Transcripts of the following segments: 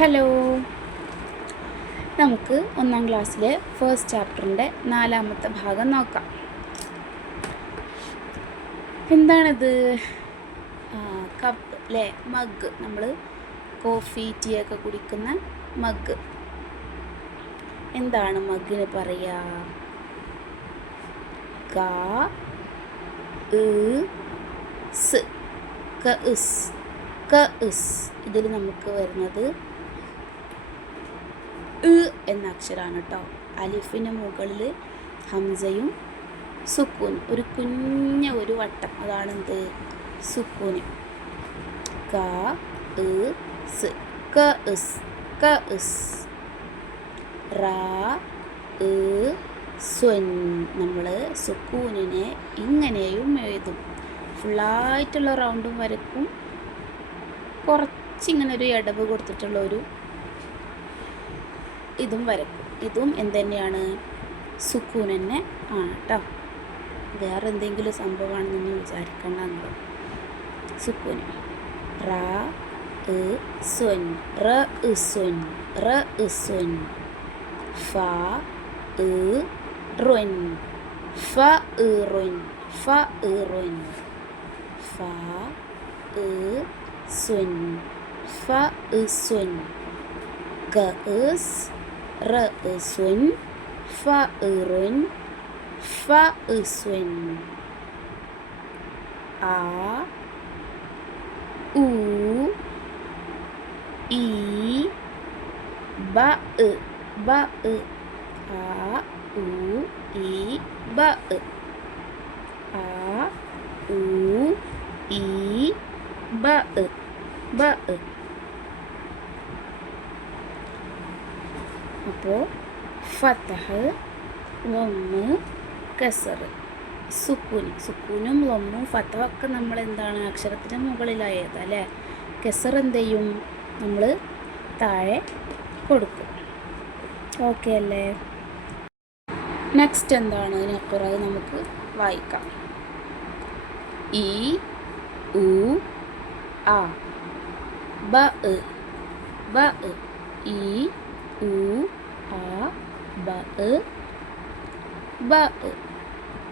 Hello, നമുക്ക് ഒന്നാം ക്ലാസ്സിലെ ഫസ്റ്റ് ചാപ്റ്ററിൻ്റെ 4ാമത്തെ ഭാഗം നോക്കാം. എന്താണിത്? കപ്പ് അല്ലേ, മഗ്. നമ്മൾ കോഫി ടീ ഒക്കെ കുടിക്കുന്ന മഗ്. എന്താണ് മഗ്ഗിന് പറയുക? കഇസ്. ഇതിൽ നമുക്ക് വരുന്നത് എന്ന അക്ഷരമാണ് കേട്ടോ. അലിഫിന് മുകളിൽ ഹംസയും സുക്കൂനും, ഒരു കുഞ്ഞ ഒരു വട്ടം, അതാണ് എന്ത്? സുക്കൂന്. നമ്മൾ സുക്കൂനിനെ ഇങ്ങനെയും എഴുതും. ഫുള്ളായിട്ടുള്ള റൗണ്ടും വരക്കും, കുറച്ചിങ്ങനെ ഒരു ഇടവ് കൊടുത്തിട്ടുള്ള ഒരു ഇതും വരക്കും. ഇതും എന്തുതന്നെയാണ്? സുക്കൂൻ തന്നെ ആണ് കേട്ടോ. വേറെ എന്തെങ്കിലും സംഭവമാണെന്നൊന്നും വിചാരിക്കണ്ട. നമ്മൾ സുക്കൂൻ. അപ്പോൾ ഫതഹ്, ലൊമ്മ്, കസർ, സുക്കൂനും ലൊമ്മും ഫതഹും ഒക്കെ നമ്മൾ എന്താണ്? അക്ഷരത്തിന് മുകളിലായത് അല്ലേ. കസർ എന്ത് ചെയ്യും? നമ്മൾ താഴെ കൊടുക്കും. ഓക്കെ അല്ലേ? നെക്സ്റ്റ് എന്താണ്? ഇതിനപ്പുറം നമുക്ക് വായിക്കാം. ഇ ഉ ആ ബ ഇ ഉ ആ ബ.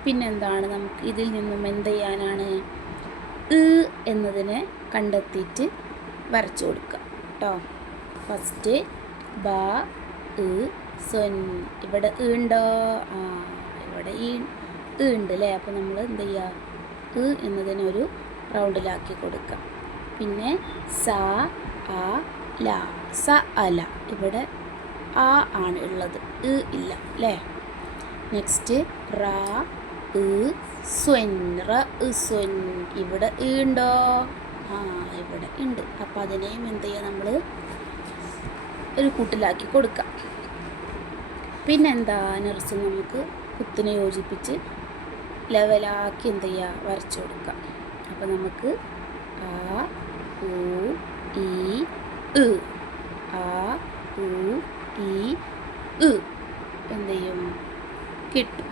പിന്നെന്താണ്? നമുക്ക് ഇതിൽ നിന്നും എന്ത് ചെയ്യാനാണ്? എന്നതിനെ കണ്ടെത്തിയിട്ട് വരച്ചു കൊടുക്കുക കേട്ടോ. ഫസ്റ്റ് ബ സ്വൻ. ഇവിടെ ഉണ്ടോ? ഇവിടെ ഈ ഉണ്ട് അല്ലേ. അപ്പോൾ നമ്മൾ എന്ത് ചെയ്യുക? എന്നതിനൊരു റൗണ്ടിലാക്കി കൊടുക്കുക. പിന്നെ സ ആ ല, സ അല. ഇവിടെ ആ ആണ് ഉള്ളത്, ഇല്ല അല്ലേ. നെക്സ്റ്റ് സ്വൻ. ഇവിടെ ഉണ്ടോ? ഇവിടെ ഉണ്ട്. അപ്പോൾ അതിനെയും എന്ത് ചെയ്യുക? നമ്മൾ ഒരു കൂട്ടിലാക്കി കൊടുക്കാം. പിന്നെന്താ? നർസ് നമുക്ക് കുത്തിനെ യോജിപ്പിച്ച് ലെവലാക്കി എന്ത് ചെയ്യുക? വരച്ചു കൊടുക്കാം. അപ്പോൾ നമുക്ക് ആ ഉ ഈ എന്ത് ചെയ്യും? കിട്ടും.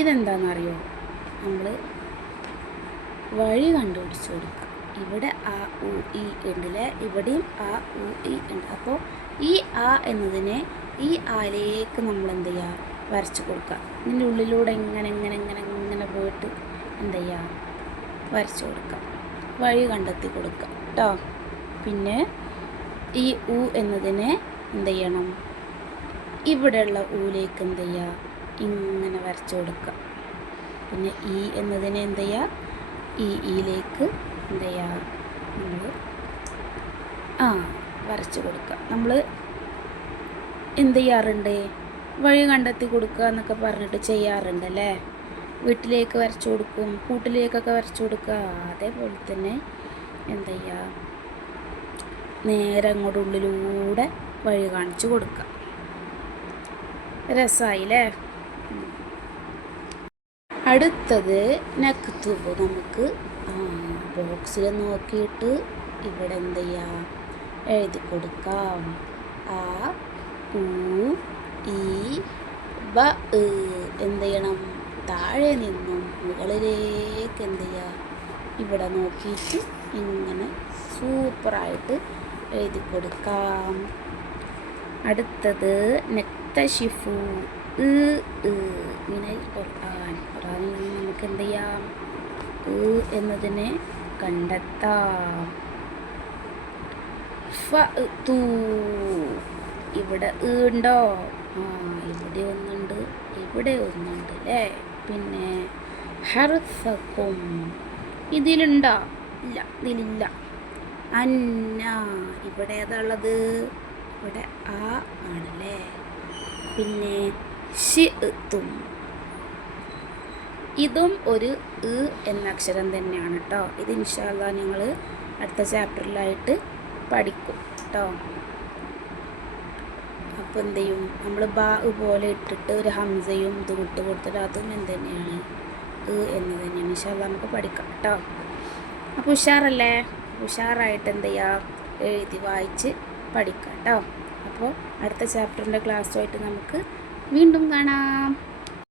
ഇതെന്താണെന്നറിയോ? നമ്മൾ വഴി കണ്ടുപിടിച്ച് കൊടുക്കുക. ഇവിടെ ആ ഉ ഈ ഉണ്ടല്ലേ, ഇവിടെയും ആ ഉ ഈ ഉണ്ട്. അപ്പോൾ ഈ ആ എന്നതിനെ ഈ ആലേക്ക് നമ്മൾ എന്ത് ചെയ്യുക? വരച്ച് കൊടുക്കുക. ഇതിൻ്റെ ഉള്ളിലൂടെ ഇങ്ങനെ പോയിട്ട് എന്ത് ചെയ്യുക? വരച്ച് കൊടുക്കുക. വഴി കണ്ടെത്തി കൊടുക്കുക കേട്ടോ. പിന്നെ ഈ ഉ എന്നതിനെ എന്ത് ചെയ്യണം? ഇവിടെയുള്ള ഊലേക്ക് എന്ത് ചെയ്യുക? ഇങ്ങനെ വരച്ചു കൊടുക്കുക. പിന്നെ ഈ എന്നതിനെ എന്ത് ചെയ്യുക? ഈയിലേക്ക് എന്ത് ചെയ്യുക? നമ്മൾ വരച്ചു കൊടുക്കുക. നമ്മൾ എന്ത് ചെയ്യാറുണ്ട്? വഴി കണ്ടെത്തി കൊടുക്കുക എന്നൊക്കെ പറഞ്ഞിട്ട് ചെയ്യാറുണ്ട് അല്ലേ. വീട്ടിലേക്ക് വരച്ചു കൊടുക്കും, കൂട്ടിലേക്കൊക്കെ വരച്ചു കൊടുക്കുക. അതേപോലെ തന്നെ എന്ത് ചെയ്യുക? നേരെ അങ്ങോട്ട് ഉള്ളിലൂടെ വഴി കാണിച്ചു കൊടുക്കുക. രസമായില്ലേ? അടുത്തത് നക്തുബ്. നമുക്ക് ബോക്സിൽ നോക്കിയിട്ട് ഇവിടെ എന്ത് ചെയ്യാം? എഴുതി കൊടുക്കാം. ആ ഉ ഈ ബ. എന്ത് ചെയ്യണം? താഴെ നിന്നും മുകളിലേക്ക് എന്ത് ചെയ്യുക? ഇവിടെ നോക്കിയിട്ട് ഇങ്ങനെ സൂപ്പറായിട്ട് എഴുതി കൊടുക്കാം. അടുത്തത് നക്തശിഫു ഇങ്ങനെ ഖുർആനിൽ നിന്ന് നമുക്ക് എന്ത് ചെയ്യാം? എന്നതിനെ കണ്ടെത്താം. ഫഅ്തു ഇവിടെ ഉണ്ടോ? ഇവിടെ ഒന്നുണ്ട്, ഇവിടെ ഒന്നുണ്ട് അല്ലേ. പിന്നെ ഹർസക്കും ഇതിലുണ്ടോ? ഇല്ല, ഇതിലില്ല. അന്ന ഇവിടെ ഏതാണുള്ളത്? ഇവിടെ ആ ആണല്ലേ. പിന്നെ ശിഅ്തും ഇതും ഒരു എന്ന അക്ഷരം തന്നെയാണ് കേട്ടോ. ഇത് ഇൻഷാ അല്ലാഹ് നിങ്ങൾ അടുത്ത ചാപ്റ്ററിലായിട്ട് പഠിക്കും കേട്ടോ. അപ്പോൾ എന്ത് ചെയ്യും? നമ്മൾ ബാ പോലെ ഇട്ടിട്ട് ഒരു ഹംസയും ഇതും ഇട്ട് കൊടുത്തിട്ട് അതും എന്ത് തന്നെയാണ്? എന്ന് തന്നെയാണ്. ഇൻഷാ അല്ലാഹ് നമുക്ക് പഠിക്കാം കേട്ടോ. അപ്പോൾ ഉഷാറല്ലേ? ഉഷാറായിട്ട് എന്ത് ചെയ്യുക? എഴുതി വായിച്ച് പഠിക്കാം കേട്ടോ. അപ്പോൾ അടുത്ത ചാപ്റ്ററിൻ്റെ ക്ലാസ്സുമായിട്ട് നമുക്ക് വീണ്ടും കാണാം.